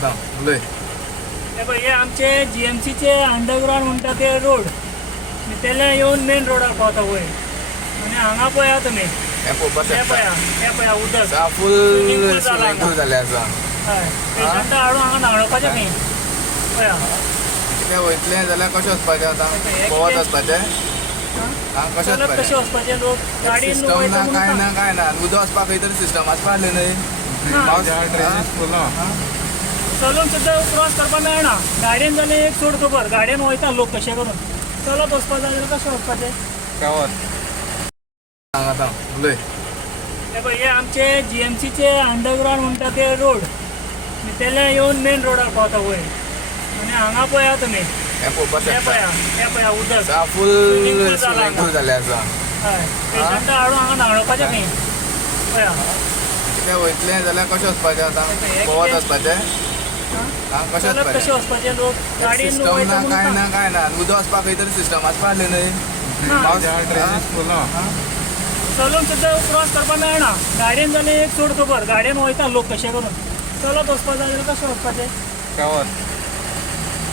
सांगाता उलय. हे पळय हे आमचे जीएमसीचे अंडरग्राउंड म्हणटा ते रोड तेले येवन मेन रोडार पावता वयर आनी हांगा पळया तुमी हे पळोवपाक हे शकता पळया उदक फूल Swimming pool जाला स्विमींग पूल जाल्लें आसा. हय पेशंटा हाडून हांगा न्हाणोवपाचें न्ही पळया कितें वयतलें जाल्यार कशें वचपाचें आतां पोवत वचपाचें हांगा कशें चलत कशें वचपाचें वचपाचें लोक गाडयेन सिस्टम वयता ना म्हणून काय ना काय ना उदक वचपाक खंय तरी सिस्टम आसपा आहलें न्हय. चलून सुद्दां क्रॉस करपाक मेळना गाडयेन जाल्यार एक चड खबर गाडयेन वयता लोक कशें करून चलत वचपाक जाय जाल्यार कशें वचपाचें सांगाता उलय. हे पळय हे आमचे जीएमसीचे अंडरग्राउंड म्हणटा ते रोड तेले येवन मेन रोडार पावता वयर आनी हांगा पळया तुमी हे पळोवपाक हे शकता पळया उदक फूल Swimming pool जाला स्विमींग पूल जाल्लें आसा. हय पेशंटा हाडून हांगा न्हाणोवपाचें न्ही पळया कितें वयतलें जाल्यार कशें वचपाचें आतां पोवत वचपाचें हांगा कशें चलत कशें वचपाचें वचपाचें लोक गाडयेन सिस्टम वयता ना काय म्हणून ना काय ना उदक वचपाक खंय तरी सिस्टम आसपा आहलें न्हय. चलून सुद्दां क्रॉस करपाक मेळना गाडयेन जाल्यार एक चड खबर गाडयेन वयता लोक कशें करून चलत वचपाक जाय जाल्यार कशें वचपाचें